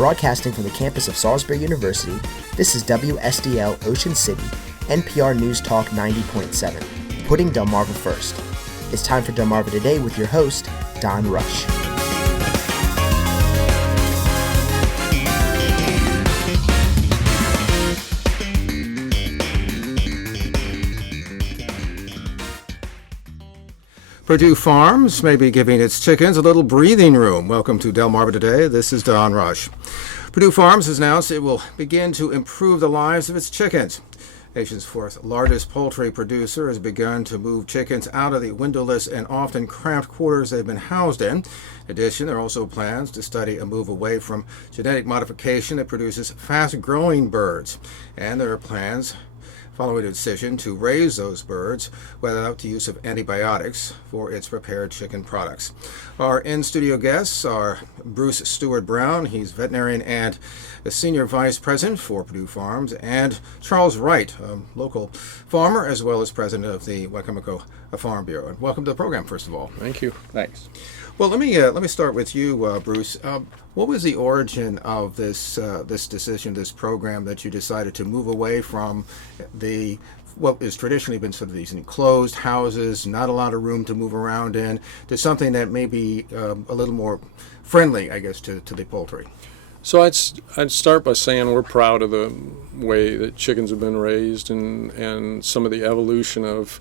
Broadcasting from the campus of Salisbury University, this is WSDL Ocean City, NPR News Talk 90.7, putting Delmarva first. It's time for Delmarva Today with your host, Don Rush. Purdue Farms may be giving its chickens a little breathing room. Welcome to Delmarva Today. This is Don Rush. Purdue Farms has announced it will begin to improve the lives of its chickens. Nation's fourth largest poultry producer has begun to move chickens out of the windowless and often cramped quarters they've been housed in. In addition, there are also plans to study a move away from genetic modification that produces fast-growing birds. And there are plans following a decision to raise those birds without the use of antibiotics for its prepared chicken products. Our in-studio guests are Bruce Stewart Brown, he's veterinarian and the senior vice president for Purdue Farms, and Charles Wright, a local farmer as well as president of the Wicomico Farm Bureau. And welcome to the program, first of all. Thank you. Thanks. Well, let me start with you, Bruce. What was the origin of this decision, this program that you decided to move away from what has traditionally been sort of these enclosed houses, not a lot of room to move around in, to something that may be a little more friendly, I guess, to the poultry? So I'd start by saying we're proud of the way that chickens have been raised and some of the evolution of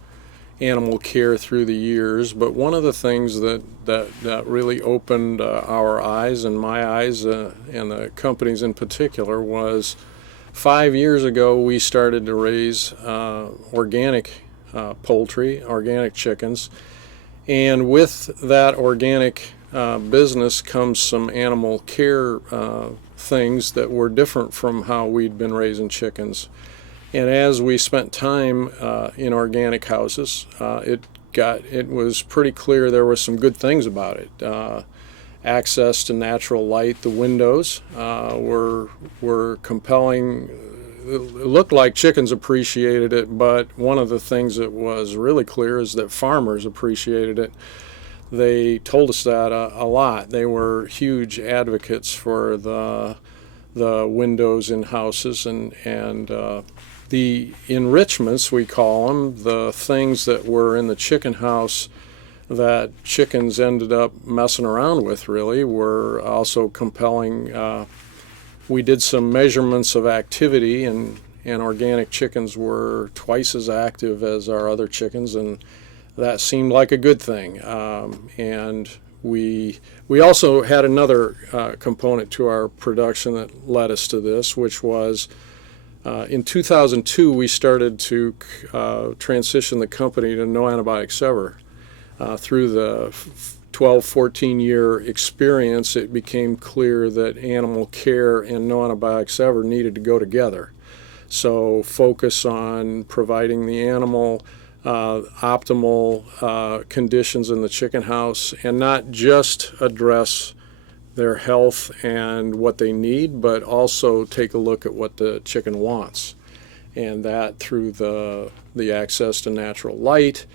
animal care through the years. But one of the things that really opened our eyes and my eyes and the company's in particular was 5 years ago we started to raise organic poultry, organic chickens, and with that organic business comes some animal care things that were different from how we'd been raising chickens. And as we spent time in organic houses, it was pretty clear there were some good things about it. Access to natural light, the windows were compelling. It looked like chickens appreciated it, but one of the things that was really clear is that farmers appreciated it. They told us that a lot. They were huge advocates for the windows in houses and the enrichments, we call them, the things that were in the chicken house that chickens ended up messing around with, really, were also compelling. We did some measurements of activity, and organic chickens were twice as active as our other chickens, and that seemed like a good thing. And we also had another component to our production that led us to this, which was in 2002, we started to transition the company to no antibiotics ever. Through the 12, 14-year experience, it became clear that animal care and no antibiotics ever needed to go together. So focus on providing the animal optimal conditions in the chicken house and not just address their health and what they need, but also take a look at what the chicken wants. And that through the access to natural light,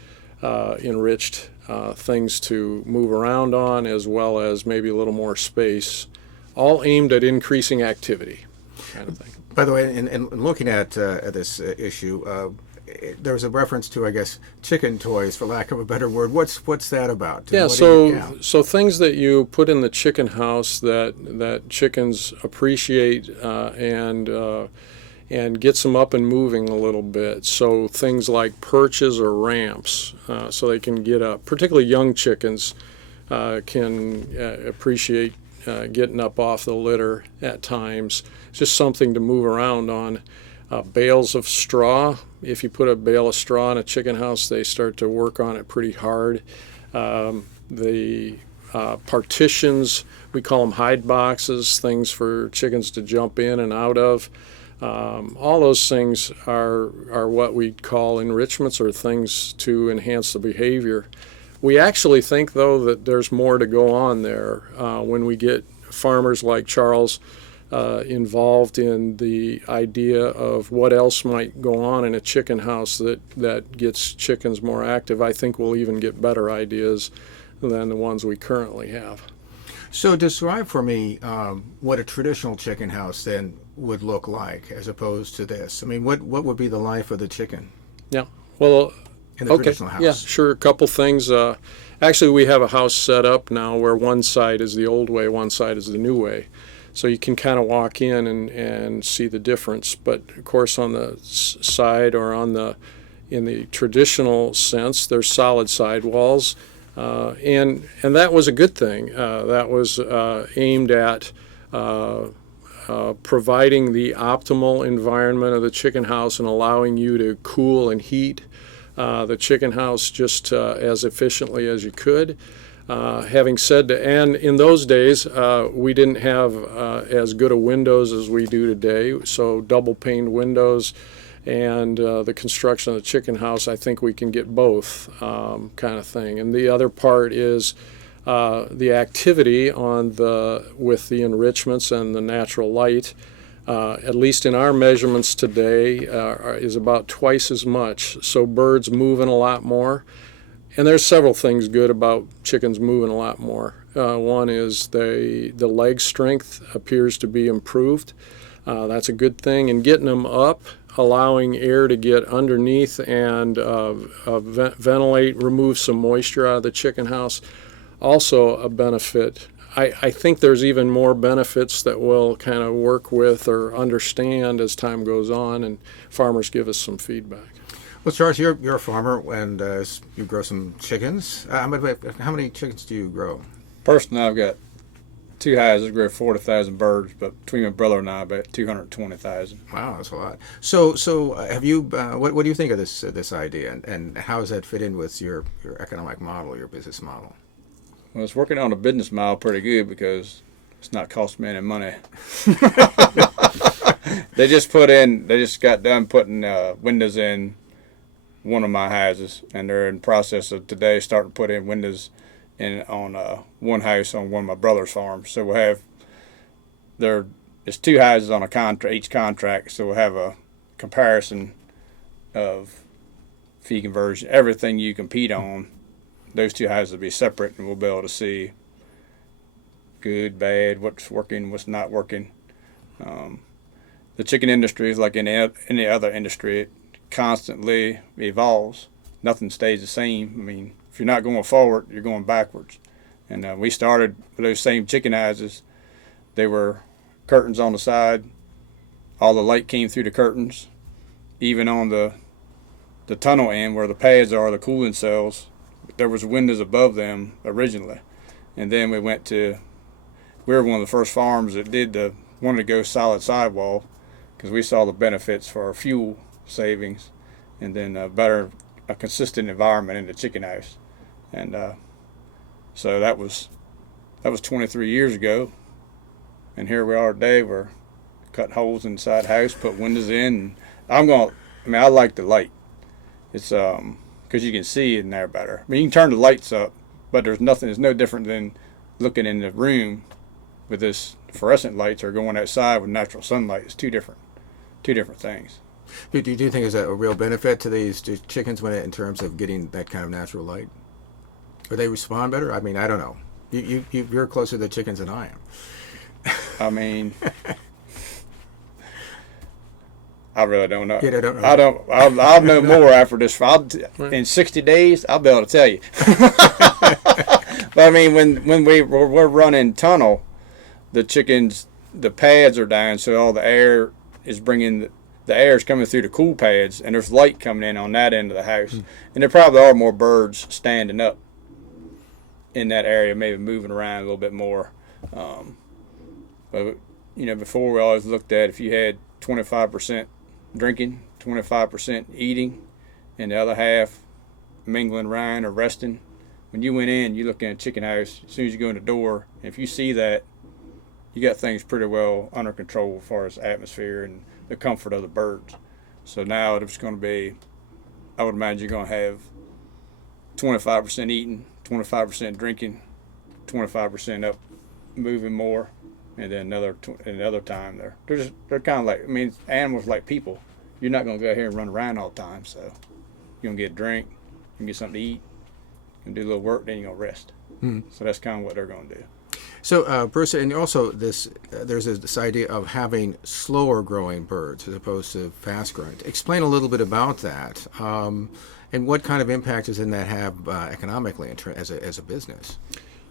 enriched things to move around on, as well as maybe a little more space, all aimed at increasing activity, kind of thing. By the way, in looking at this issue, there was a reference to, I guess, chicken toys, for lack of a better word. What's that about? Yeah, so things that you put in the chicken house that chickens appreciate and gets them up and moving a little bit. So things like perches or ramps, so they can get up. Particularly young chickens can appreciate getting up off the litter at times. It's just something to move around on. Bales of straw. If you put a bale of straw in a chicken house, they start to work on it pretty hard. The partitions, we call them hide boxes, things for chickens to jump in and out of. All those things are what we call enrichments, or things to enhance the behavior. We actually think, though, that there's more to go on there. When we get farmers like Charles involved in the idea of what else might go on in a chicken house that gets chickens more active, I think we'll even get better ideas than the ones we currently have. So describe for me what a traditional chicken house then would look like as opposed to this. I mean, what would be the life of the chicken Yeah. Well, in the traditional house? Yeah, sure. A couple things. Actually, we have a house set up now where one side is the old way, one side is the new way. So you can kind of walk in and see the difference. But of course, on the side or in the traditional sense, there's solid sidewalls, and that was a good thing. That was aimed at providing the optimal environment of the chicken house and allowing you to cool and heat the chicken house just as efficiently as you could. Having said that, and in those days, we didn't have as good a windows as we do today, so double paned windows and the construction of the chicken house, I think we can get both kind of thing. And the other part is the activity with the enrichments and the natural light. At least in our measurements today, is about twice as much. So birds moving a lot more. And there's several things good about chickens moving a lot more. One is the leg strength appears to be improved. That's a good thing. And getting them up, allowing air to get underneath and ventilate, remove some moisture out of the chicken house, also a benefit. I think there's even more benefits that we'll kind of work with or understand as time goes on, and farmers give us some feedback. Well, Charles, you're a farmer, and you grow some chickens. How many chickens do you grow? Personally, I've got 2 houses, grow 40,000 birds, but between my brother and I, about 220,000. Wow, that's a lot. So have you? What do you think of this idea, and how does that fit in with your economic model, your business model? Well, it's working on a business model pretty good because it's not costing me any money. They just got done putting windows in one of my houses, and they're in the process of today starting to put in windows on one house on one of my brother's farms. So we'll have it's 2 houses on each contract, so we'll have a comparison of fee conversion, everything you compete on. Those 2 houses will be separate, and we'll be able to see good, bad, what's working, what's not working. The chicken industry is like any other industry. It constantly evolves. Nothing stays the same. I mean, if you're not going forward, you're going backwards. And we started with those same chicken houses. They were curtains on the side. All the light came through the curtains. Even on the tunnel end where the pads are, the cooling cells, there was windows above them originally. And then we were one of the first farms that wanted to go solid sidewall because we saw the benefits for our fuel savings and then a consistent environment in the chicken house. And so that was 23 years ago, and here we are today. We're cutting holes inside the house, put windows in. I like the light. It's because you can see in there better. I mean, you can turn the lights up, but there's no different than looking in the room with this fluorescent lights or going outside with natural sunlight. It's two different things. Do you think there's a real benefit to these chickens in terms of getting that kind of natural light? Or they respond better? I mean, I don't know. You're closer to the chickens than I am. I mean, I really don't know. Yeah, I don't know. I'll know more after this. In 60 days, I'll be able to tell you. But I mean, when we're running tunnel, the chickens, the pads are down, so all the air is the air is coming through the cool pads, and there's light coming in on that end of the house. And there probably are more birds standing up in that area, maybe moving around a little bit more. But before we always looked at if you had 25% drinking, 25% eating, and the other half mingling around or resting. When you went in, you look in a chicken house, as soon as you go in the door, if you see that, you got things pretty well under control as far as atmosphere and the comfort of the birds. So now it's going to be, I would imagine you're going to have 25% eating, 25% drinking, 25% up moving more, and then another time they're kind of like, I mean, animals like people. You're not going to go out here and run around all the time, so you're going to get a drink, you can get something to eat, and do a little work, then you're going to rest. So that's kind of what they're going to do. So, Bruce, and also there's this idea of having slower growing birds as opposed to fast growing. Explain a little bit about that, and what kind of impact does that have economically as a business?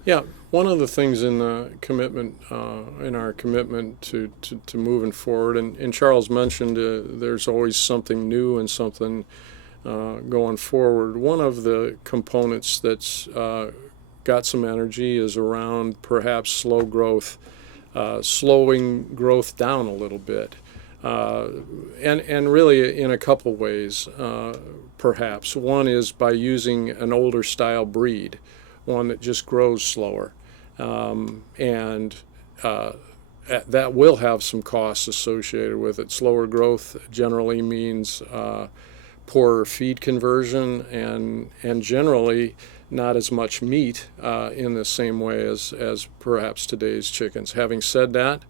Yeah, one of the things in the commitment, in our commitment to moving forward, and Charles mentioned there's always something new and something going forward. One of the components that's got some energy is around perhaps slow growth, slowing growth down a little bit. And really in a couple ways, perhaps. One is by using an older style breed, one that just grows slower. And that will have some costs associated with it. Slower growth generally means poorer feed conversion and generally not as much meat in the same way as perhaps today's chickens. Having said that,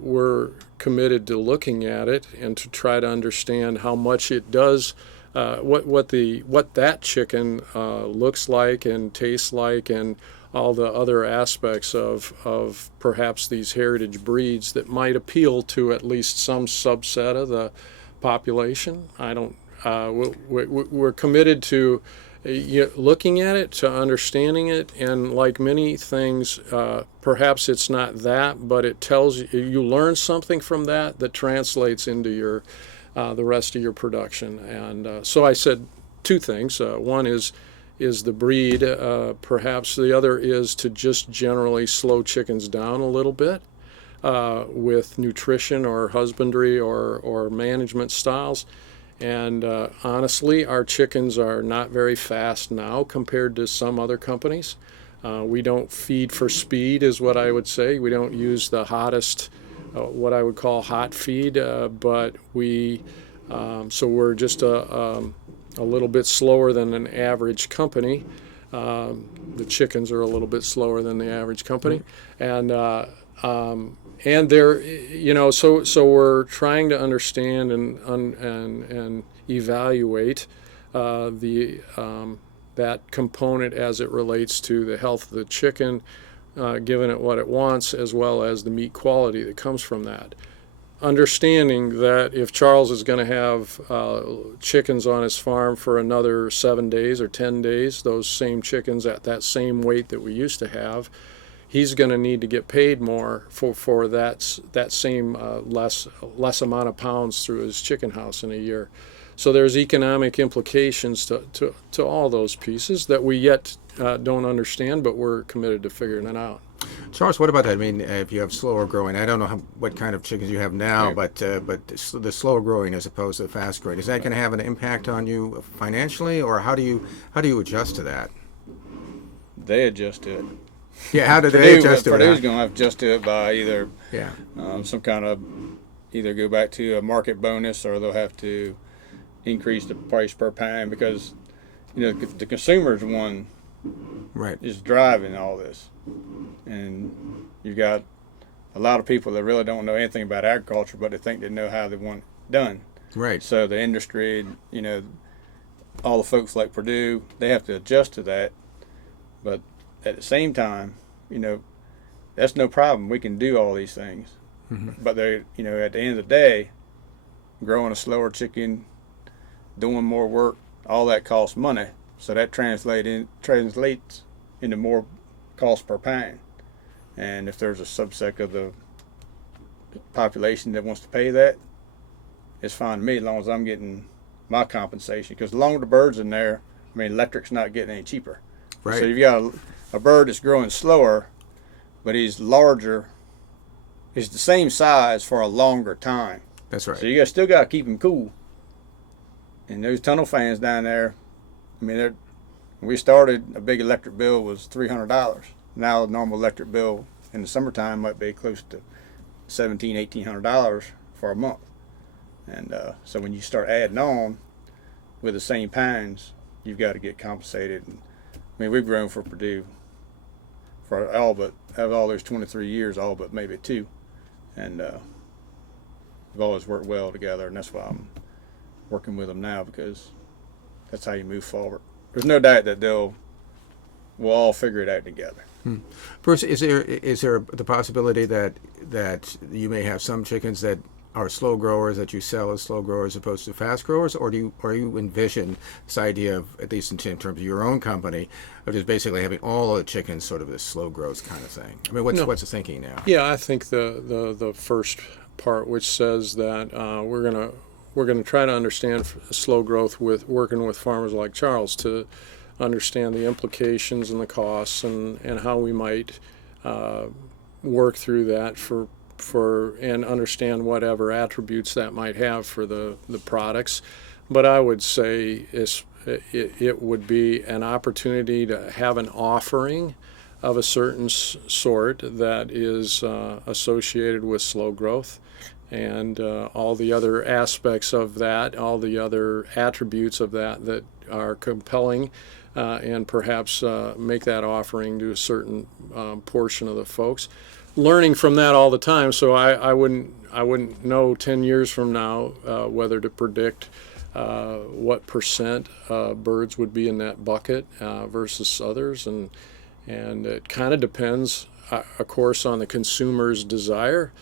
we're committed to looking at it and to try to understand how much it does, what that chicken looks like and tastes like, and all the other aspects of perhaps these heritage breeds that might appeal to at least some subset of the population. We're committed to looking at it, to understanding it, and like many things, perhaps it's not that, but it tells you learn something from that translates into your the rest of your production. And so I said two things. One is the breed. Perhaps the other is to just generally slow chickens down a little bit with nutrition or husbandry or management styles. And honestly, our chickens are not very fast now compared to some other companies. We don't feed for speed, is what I would say. We don't use the hottest, what I would call hot feed, but so we're just a little bit slower than an average company. The chickens are a little bit slower than the average company, and they're, so we're trying to understand and evaluate that component as it relates to the health of the chicken, giving it what it wants, as well as the meat quality that comes from that. Understanding that if Charles is going to have chickens on his farm for another 7 days or 10 days, those same chickens at that same weight that we used to have, he's going to need to get paid more for that same less amount of pounds through his chicken house in a year. So there's economic implications to all those pieces that we yet don't understand, but we're committed to figuring it out. Charles, what about that? I mean, if you have slower growing, I don't know what kind of chickens you have now, but the slower growing as opposed to the fast growing, is that going to have an impact on you financially, or how do you adjust to that? They adjust to it. Yeah, how do they adjust to it? Purdue's going to have to adjust to it by either some kind of either go back to a market bonus, or they'll have to increase the price per pound, because the consumer's the one is driving all this, and you've got a lot of people that really don't know anything about agriculture, but they think they know how they want it done. Right. So the industry, all the folks like Purdue, they have to adjust to that, but at the same time, that's no problem. We can do all these things. Mm-hmm. But they, at the end of the day, growing a slower chicken, doing more work, all that costs money. So that translates into more cost per pound. And if there's a subset of the population that wants to pay that, it's fine to me, as long as I'm getting my compensation. Because the longer the bird's in there, electric's not getting any cheaper. Right. So you've got a bird that's growing slower, but he's larger. He's the same size for a longer time. That's right. So you still got to keep him cool. And those tunnel fans down there, when we started, a big electric bill was $300. Now a normal electric bill in the summertime might be close to $1,700, $1,800 for a month. And so when you start adding on with the same pounds, you've got to get compensated. And, we've grown for Purdue for all but, out of all those 23 years, all but maybe 2. And we've always worked well together, and that's why I'm working with them now, because that's how you move forward. There's no doubt that they'll we'll all figure it out together. Bruce, is there the possibility that you may have some chickens that are slow growers that you sell as slow growers as opposed to fast growers, or do you envision this idea of, at least in terms of your own company, of just basically having all the chickens sort of this slow growth kind of thing? I mean, what's the thinking now? Yeah, I think the first part, which says that we're gonna try to understand slow growth with working with farmers like Charles to understand the implications and the costs and how we might work through that for and understand whatever attributes that might have for the products. But I would say it would be an opportunity to have an offering of a certain sort that is associated with slow growth, and all the other aspects of that, all the other attributes of that are compelling, and perhaps make that offering to a certain portion of the folks. Learning from that all the time, so I wouldn't know 10 years from now whether to predict what percent birds would be in that bucket versus others, and it kind of depends, of course, on the consumer's desire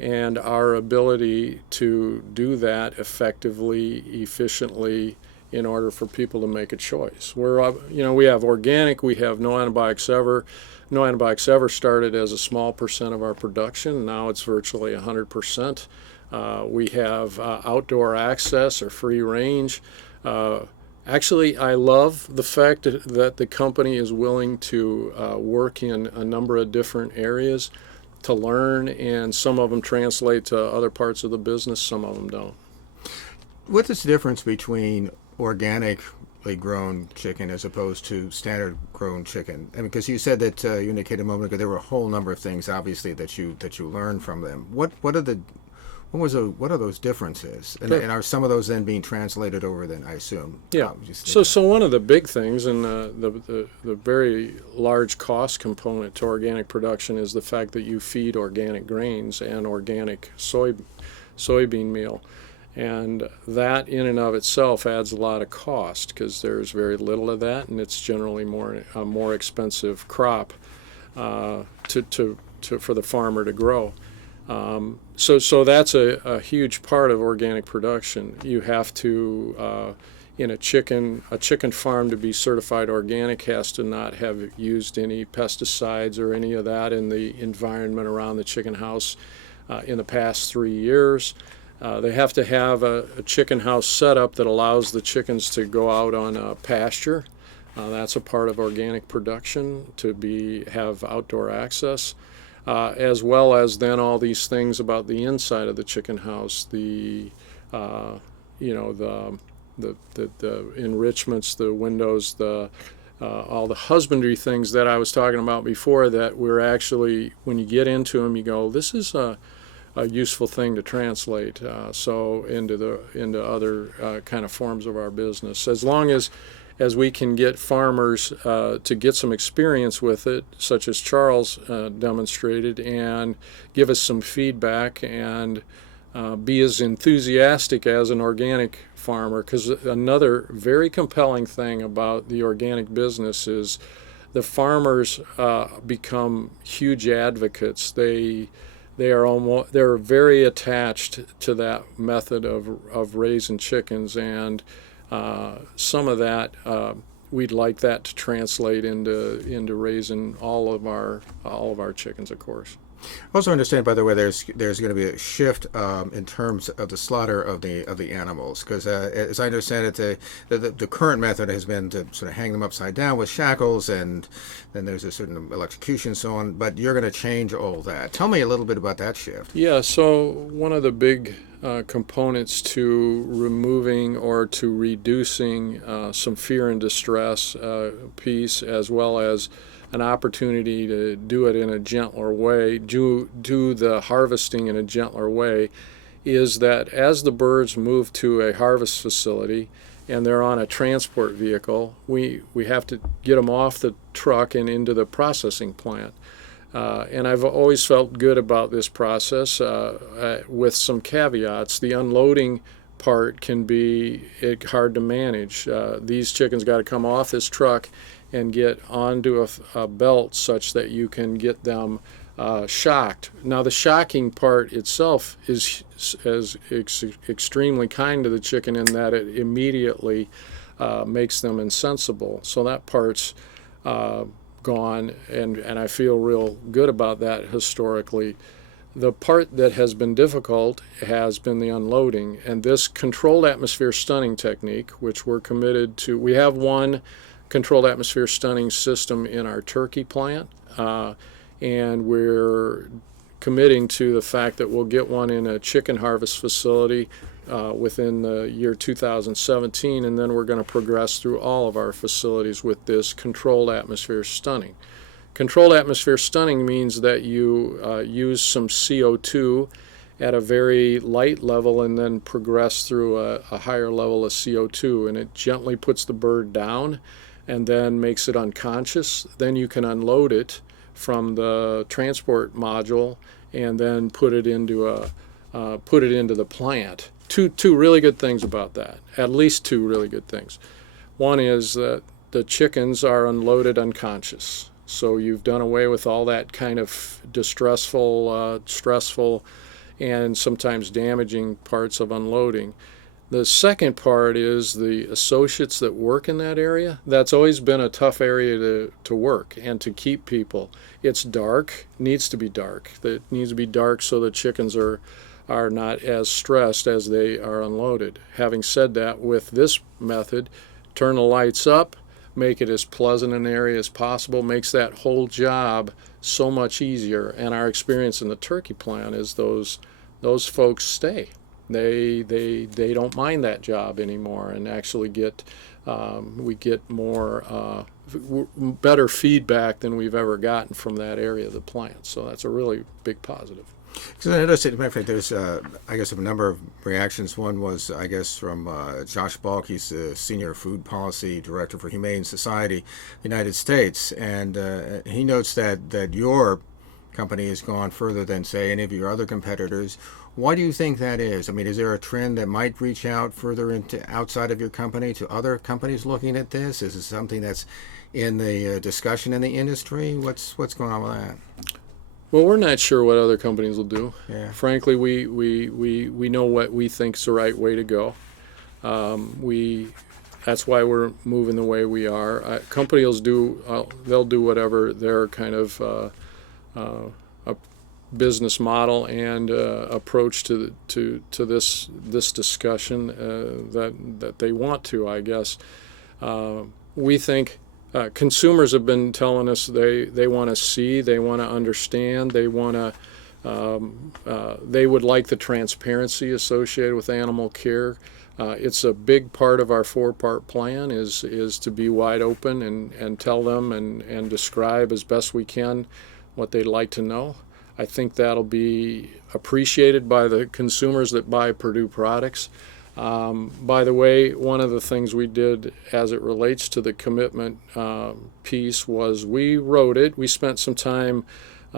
and our ability to do that effectively, efficiently, in order for people to make a choice. We have organic, we have no antibiotics ever. No antibiotics ever started as a small percent of our production. Now it's virtually 100%. We have outdoor access or free range. Actually, I love the fact that the company is willing to work in a number of different areas to learn, and some of them translate to other parts of the business, some of them don't. What's the difference between organically grown chicken as opposed to standard grown chicken? I mean, because you said that you indicated a moment ago there were a whole number of things, obviously, that you learned from them. What are those differences? And are some of those then being translated over then, I assume? Yeah. So one of the big things, and the very large cost component to organic production, is the fact that you feed organic grains and organic soybean meal. And that in and of itself adds a lot of cost because there's very little of that, and it's generally a more expensive crop for the farmer to grow. So that's a huge part of organic production. You have to, in a chicken farm, to be certified organic has to not have used any pesticides or any of that in the environment around the chicken house in the past 3 years. They have to have a chicken house setup that allows the chickens to go out on a pasture. That's a part of organic production, to have outdoor access, as well as then all these things about the inside of the chicken house, the enrichments, the windows, all the husbandry things that I was talking about before, that we're actually, when you get into them, you go, this is a useful thing to translate into other kind of forms of our business. As long as we can get farmers to get some experience with it, such as Charles demonstrated, and give us some feedback and be as enthusiastic as an organic farmer. Because another very compelling thing about the organic business is the farmers become huge advocates. They're very attached to that method of raising chickens, and some of that we'd like that to translate into raising all of our chickens, of course. I also understand, by the way, there's going to be a shift in terms of the slaughter of the animals, because as I understand it, the current method has been to sort of hang them upside down with shackles, and then there's a certain electrocution and so on. But you're going to change all that. Tell me a little bit about that shift. Yeah. So one of the big components to removing or to reducing some fear and distress piece, as well as an opportunity to do it in a gentler way, do the harvesting in a gentler way, is that as the birds move to a harvest facility and they're on a transport vehicle, we have to get them off the truck and into the processing plant. And I've always felt good about this process with some caveats. The unloading part can be hard to manage. These chickens got to come off this truck and get onto a belt such that you can get them shocked. Now, the shocking part itself is extremely kind to the chicken in that it immediately makes them insensible. So that part's gone, and I feel real good about that historically. The part that has been difficult has been the unloading, and this controlled atmosphere stunning technique, which we're committed to. We have one controlled atmosphere stunning system in our turkey plant, and we're committing to the fact that we'll get one in a chicken harvest facility within the year 2017, and then we're going to progress through all of our facilities with this controlled atmosphere stunning. Controlled atmosphere stunning means that you use some CO2 at a very light level and then progress through a higher level of CO2, and it gently puts the bird down and then makes it unconscious. Then you can unload it from the transport module and then put it into the plant. Two really good things about that. At least two really good things. One is that the chickens are unloaded unconscious. So you've done away with all that kind of distressful, stressful, and sometimes damaging parts of unloading. The second part is the associates that work in that area. That's always been a tough area to work and to keep people. It's dark, needs to be dark. It needs to be dark so the chickens are not as stressed as they are unloaded. Having said that, with this method, turn the lights up, make it as pleasant an area as possible, makes that whole job so much easier. And our experience in the turkey plant is those folks stay. They don't mind that job anymore, and actually we get more better feedback than we've ever gotten from that area of the plant. So that's a really big positive. So I noticed, as a matter of fact, there's, I guess, a number of reactions. One was, I guess, from Josh Balk. He's the Senior Food Policy Director for Humane Society, United States, and he notes that your company has gone further than, say, any of your other competitors. Why do you think that is? I mean, is there a trend that might reach out further into outside of your company to other companies looking at this? Is it something that's in the discussion in the industry? What's going on with that? Well, we're not sure what other companies will do. Yeah. Frankly, we know what we think is the right way to go. That's why we're moving the way we are. Companies they'll do whatever their kind of a business model and approach to this discussion that they want to, I guess. We think consumers have been telling us they want to see, they want to understand, they want to they would like the transparency associated with animal care. It's a big part of our 4-part plan is to be wide open and tell them and describe as best we can what they'd like to know. I think that'll be appreciated by the consumers that buy Purdue products. By the way, one of the things we did as it relates to the commitment piece was we wrote it. We spent some time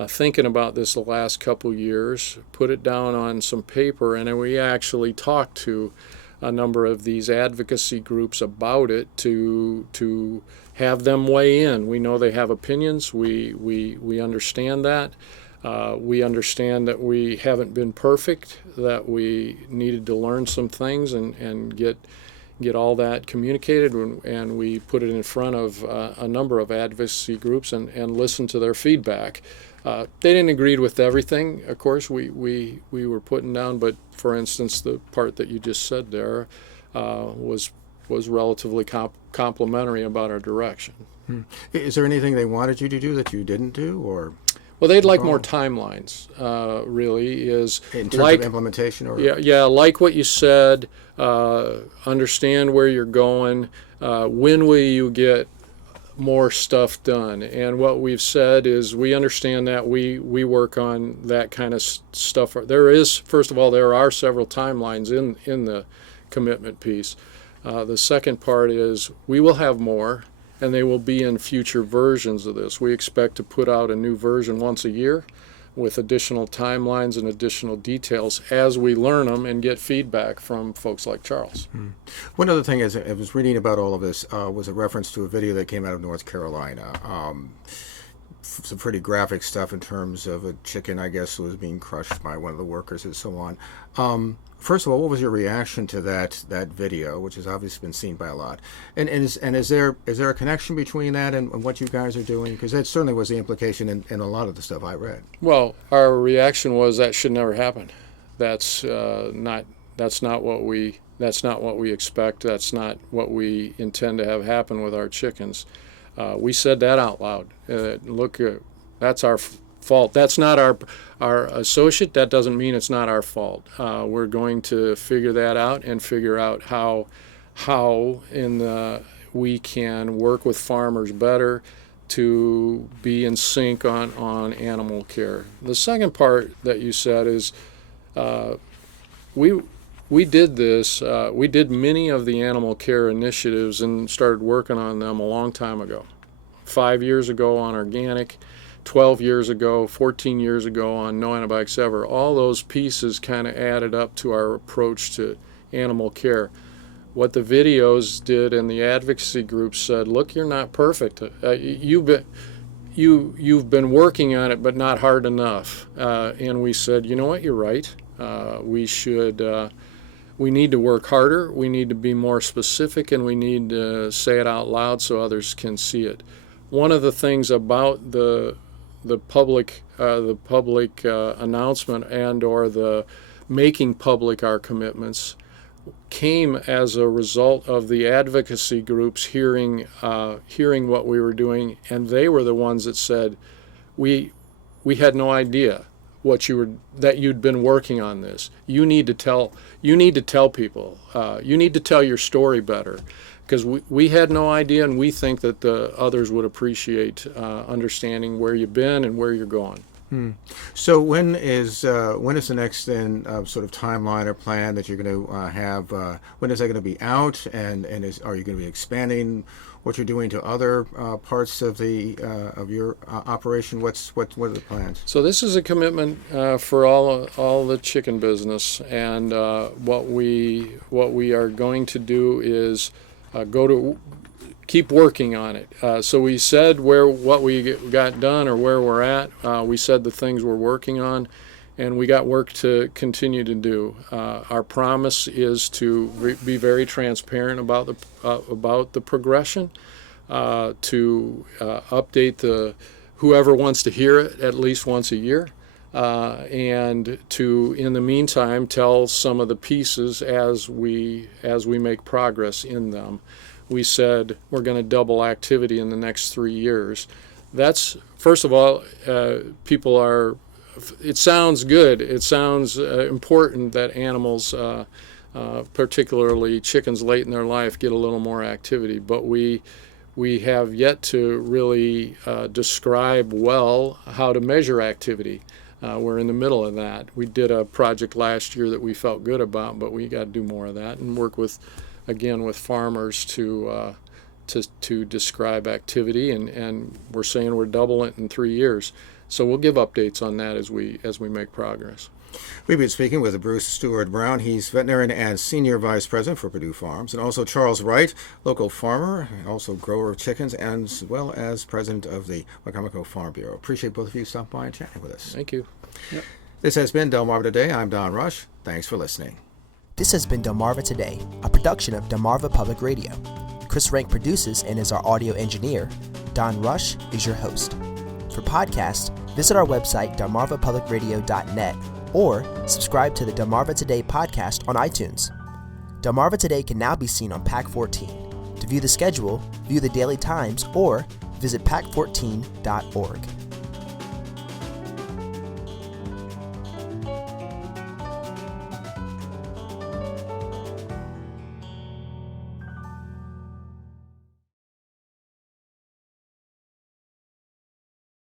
thinking about this the last couple years, put it down on some paper, and then we actually talked to a number of these advocacy groups about it to have them weigh in. We know they have opinions. We understand that. We understand that we haven't been perfect, that we needed to learn some things and get all that communicated, and we put it in front of a number of advocacy groups and listened to their feedback. They didn't agree with everything, of course, we were putting down, but for instance, the part that you just said there was relatively complimentary about our direction. Is there anything they wanted you to do that you didn't do, or? Well, they'd like more timelines, really, is in terms of implementation? Or? Yeah, like what you said, understand where you're going, when will you get more stuff done? And what we've said is we understand that we work on that kind of stuff. There is, first of all, there are several timelines in the commitment piece. The second part is we will have more, and they will be in future versions of this. We expect to put out a new version once a year, with additional timelines and additional details as we learn them and get feedback from folks like Charles. One other thing is, I was reading about all of this, was a reference to a video that came out of North Carolina. Some pretty graphic stuff in terms of a chicken, I guess, was being crushed by one of the workers and so on. First of all, what was your reaction to that video, which has obviously been seen by a lot? And is there a connection between that and what you guys are doing? Because that certainly was the implication in a lot of the stuff I read. Well, our reaction was that should never happen. That's not what we expect. That's not what we intend to have happen with our chickens. We said that out loud. Look, that's our fault. That's not our associate. That doesn't mean it's not our fault. We're going to figure that out and figure out how we can work with farmers better to be in sync on animal care. The second part that you said is we did this. We did many of the animal care initiatives and started working on them a long time ago. 5 years ago on organic, 12 years ago, 14 years ago on no antibiotics ever. All those pieces kind of added up to our approach to animal care. What the videos did and the advocacy groups said, look, you're not perfect. You've been working on it, but not hard enough. And we said, you know what, you're right. We need to work harder. We need to be more specific, and we need to say it out loud so others can see it. One of the things about the public announcement and/or the making public our commitments came as a result of the advocacy groups hearing what we were doing, and they were the ones that said, we had no idea that you'd been working on this. You need to tell people. You need to tell your story better, because we had no idea, and we think that the others would appreciate understanding where you've been and where you're going. So when is the next sort of timeline or plan that you're going to have? When is that going to be out? And are you going to be expanding what you're doing to other parts of your operation? What are the plans? So this is a commitment for all the chicken business, and what we are going to do is keep working on it. So we said what we got done or where we're at. We said the things we're working on, and we got work to continue to do. Our promise is to be very transparent about the progression, to update whoever wants to hear it at least once a year, and to, in the meantime, tell some of the pieces as we make progress in them. We said we're going to double activity in the next 3 years. That's, first of all, it sounds good. It sounds important that animals, particularly chickens late in their life, get a little more activity. But we have yet to really describe well how to measure activity. We're in the middle of that. We did a project last year that we felt good about, but we got to do more of that and work with farmers to describe activity, and we're saying we're doubling it in 3 years. So we'll give updates on that as we make progress. We've been speaking with Bruce Stewart Brown. He's veterinarian and senior vice president for Purdue Farms, and also Charles Wright, local farmer and also grower of chickens, as well as president of the Wicomico Farm Bureau. Appreciate both of you stopping by and chatting with us. Thank you. Yep. This has been Delmarva Today. I'm Don Rush. Thanks for listening. This has been Delmarva Today, a production of Delmarva Public Radio. Chris Rank produces and is our audio engineer. Don Rush is your host. For podcasts, visit our website, delmarvapublicradio.net, or subscribe to the Delmarva Today podcast on iTunes. Delmarva Today can now be seen on PAC 14. To view the schedule, view the daily times, or visit pac14.org.